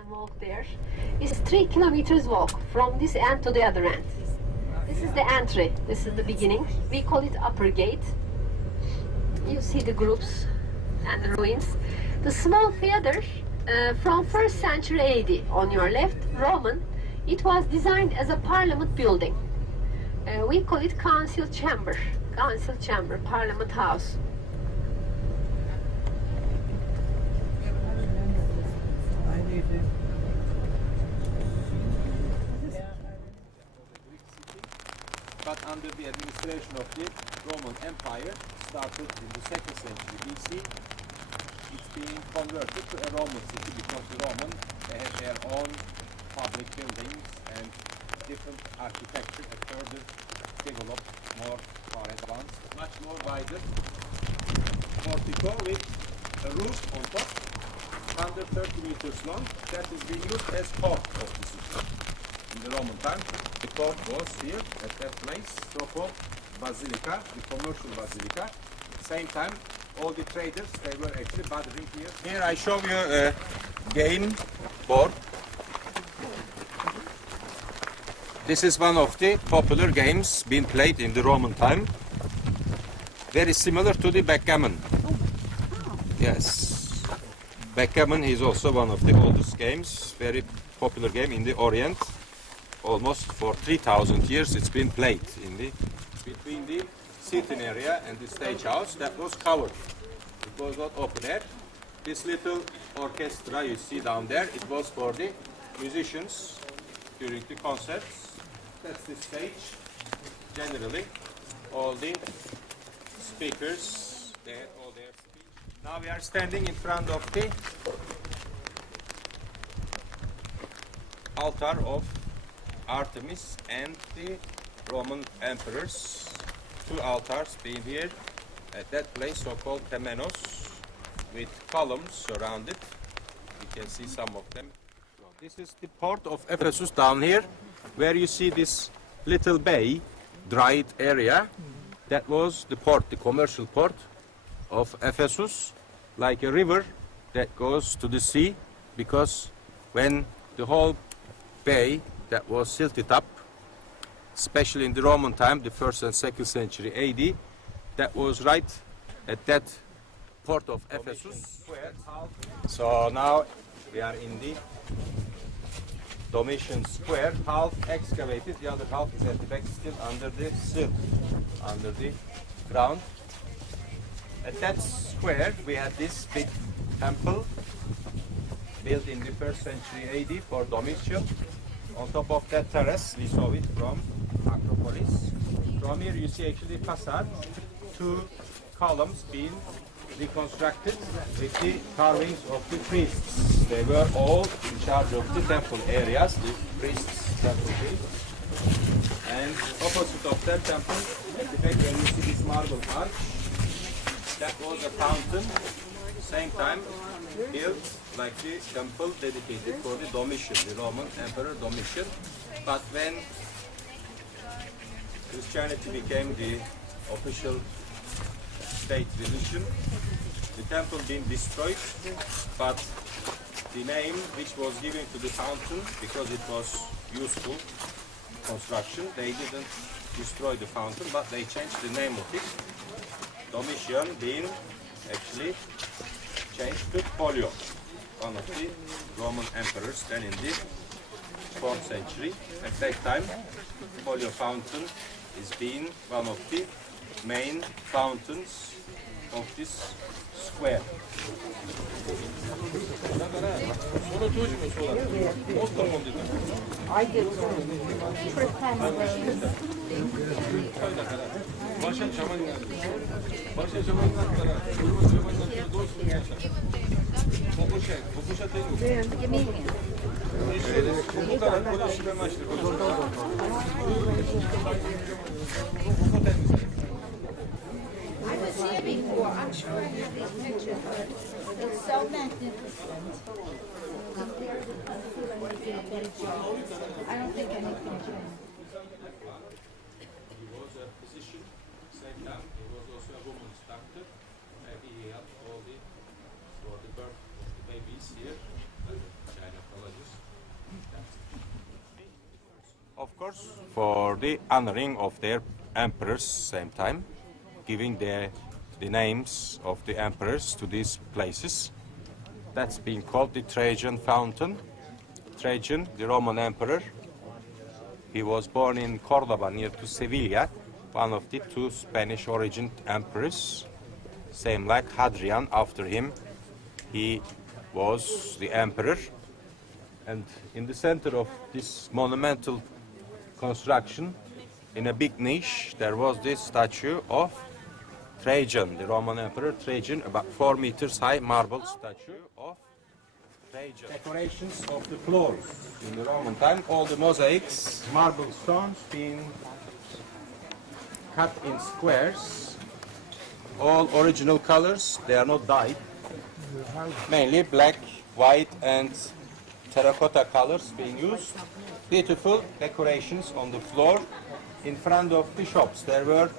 can walk there. It's 3 kilometers walk from this end to the other end. This is the entry. This is the beginning. We call it upper gate. You see the groups and the ruins. The small theater from 1st century AD on your left, Roman. It was designed as a parliament building. We call it council chamber, parliament house. But under the administration of the Roman Empire, started in the 2nd century BC, it's being converted to a Roman city because the Roman, they have their own public buildings and different architecture and further developed more far advanced, much more wider portico with a roof on top, 130 meters long, that is being used as court of the city. In the Roman time, the court was here at that place, so-called basilica, the commercial basilica. Same time, all the traders, they were actually bothering here. Here I show you a game board. This is one of the popular games being played in the Roman time. Very similar to the backgammon. Yes. Backgammon is also one of the oldest games, very popular game in the Orient. Almost for 3,000 years it's been played in the between the sitting area and the stage house that was covered. It was not open air. This little orchestra you see down there, it was for the musicians during the concerts. That's the stage. Generally, all the speakers, they had all their speech. Now we are standing in front of the altar of Artemis and the Roman emperors. 2 altars being here at that place, so-called Temenos, with columns surrounded. You can see some of them. This is the port of Ephesus down here, where you see this little bay, dried area. That was the port, the commercial port of Ephesus, like a river that goes to the sea, because when the whole bay that was silted up, especially in the Roman time, the 1st and 2nd century AD, that was right at that port of Ephesus. So now we are in the Domitian Square, half excavated, the other half is at the back, still under the sill, under the ground. At that square we had this big temple built in the 1st century AD for Domitian. On top of that terrace, we saw it from Acropolis. From here you see actually facade, 2 columns being reconstructed with the carvings of the priests. They were all in charge of the temple areas, the priests, temple priests. And opposite of that temple, at the back where you see this marble arch, that was a fountain, same time built like the temple dedicated for the Domitian, the Roman Emperor Domitian. But when Christianity became the official state religion, the temple being destroyed, but the name which was given to the fountain, because it was useful construction, they didn't destroy the fountain, but they changed the name of it. Domitian being actually changed to Polio, one of the Roman emperors then in the 4th century. At that time, Polio fountain is being one of the main fountains of this square. I was here before. I'm sure I have these pictures, but it's so magnificent. I don't think anything changed. He was a physician, same time he was also a woman's doctor. He helped all the for the birth of the babies here, gynecology. course, for the honoring of their emperors same time, giving the names of the emperors to these places. That's been called the Trajan Fountain. Trajan, the Roman emperor, he was born in Cordoba near to Sevilla, one of the two Spanish origin emperors, same like Hadrian. After him, he was the emperor. And in the center of this monumental construction, in a big niche, there was this statue of Trajan, the Roman Emperor Trajan, about 4 meters high marble statue of Trajan. Decorations of the floors in the Roman time, all the mosaics, marble stones being cut in squares, all original colors, they are not dyed, mainly black, white and terracotta colors being used. Beautiful decorations on the floor in front of the shops. There were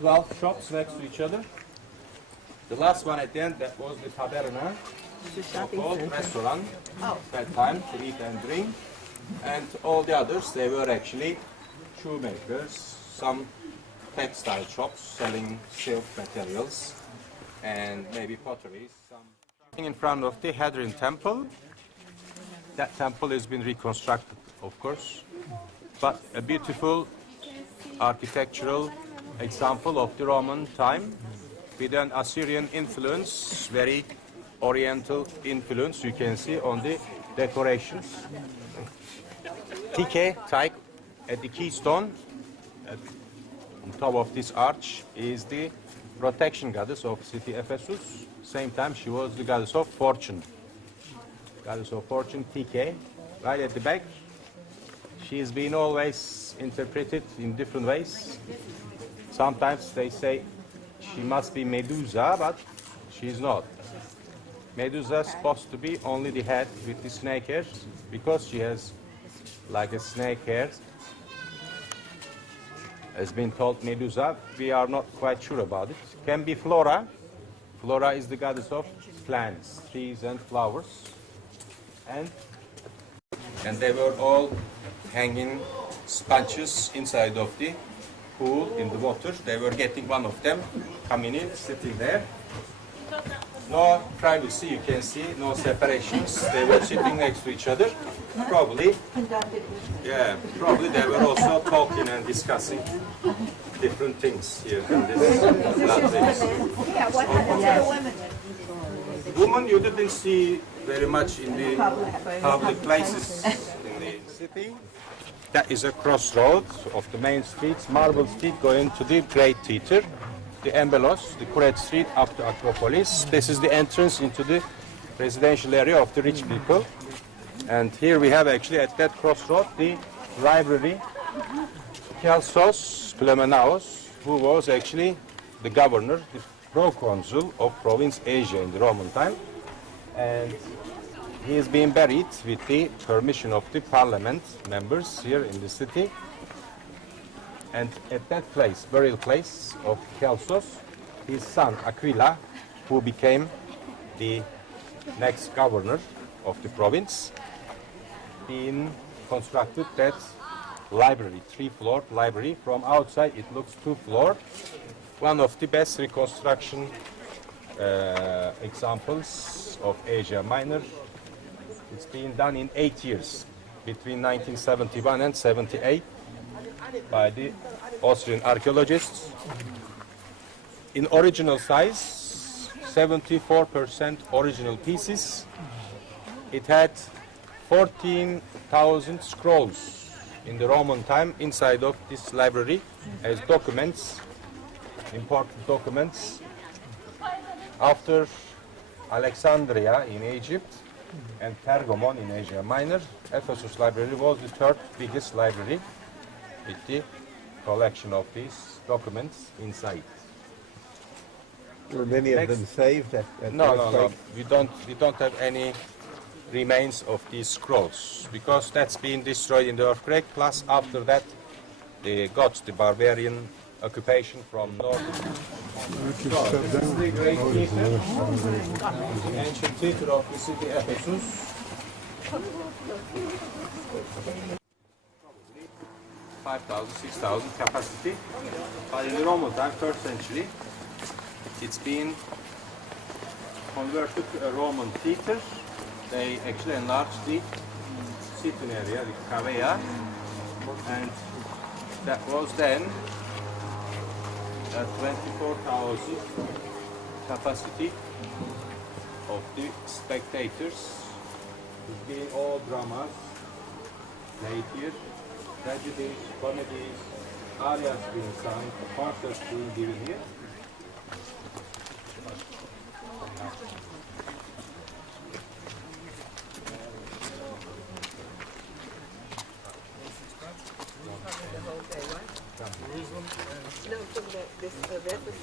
12 shops next to each other. The last one at the end, that was the taberna, called restaurant, that time to eat and drink. And all the others, they were actually shoemakers, some textile shops selling silk materials, and maybe potteries. In front of the Hadrian Temple. That temple has been reconstructed, of course, but a beautiful architectural example of the Roman time with an Assyrian influence, very oriental influence you can see on the decorations. Tike, type at the keystone, on top of this arch, is the protection goddess of city Ephesus. Same time she was the goddess of fortune. Goddess of fortune, Tike, right at the back. She has been always interpreted in different ways. Sometimes they say she must be Medusa, but she is not. Medusa is supposed to be only the head with the snake hair, because she has like a snake hair. Has been told Medusa. We are not quite sure about it. Can be Flora. Flora is the goddess of plants, trees and flowers. And they were all hanging sponges inside of the pool in the water. They were getting one of them, coming in, sitting there. No privacy, you can see, no separations. They were sitting next to each other. Probably they were also talking and discussing different things here in this place. Yeah, what happened to the women? Women you didn't see very much in the public places in the city. That is a crossroad of the main streets, Marble Street going to the Great Theatre, the Embelos, the Kuret Street up to Acropolis. This is the entrance into the residential area of the rich people. And here we have actually at that crossroad the library, Kelsos Klemenaos, who was actually the governor, the proconsul of province Asia in the Roman time. And he is being buried with the permission of the parliament members here in the city. And at that place, burial place of Kelsos, his son Aquila, who became the next governor of the province, been constructed that library, 3-floor library. From outside it looks 2-floor. One of the best reconstruction examples of Asia Minor. It's been done in 8 years, between 1971 and 78, by the Austrian archaeologists. In original size, 74% original pieces. It had 14,000 scrolls in the Roman time inside of this library as documents, important documents. After Alexandria in Egypt and Pergamon in Asia Minor, Ephesus library was the third biggest library with the collection of these documents inside. Were many of them saved at No. We don't have any remains of these scrolls because that's been destroyed in the earthquake. Plus, after that, they got the barbarian occupation from north. So, this is the great theater, the ancient theater of the city Ephesus. 5,000, 6,000 capacity. But in the Roman time, 3rd century, it's been converted to a Roman theater. They actually enlarged the sitting area, the cavea, and that was then a 24,000 capacity of the spectators. It's been all dramas made here, tragedies, comedies, arias being sung, concerts being given here. No, from this Ephesus.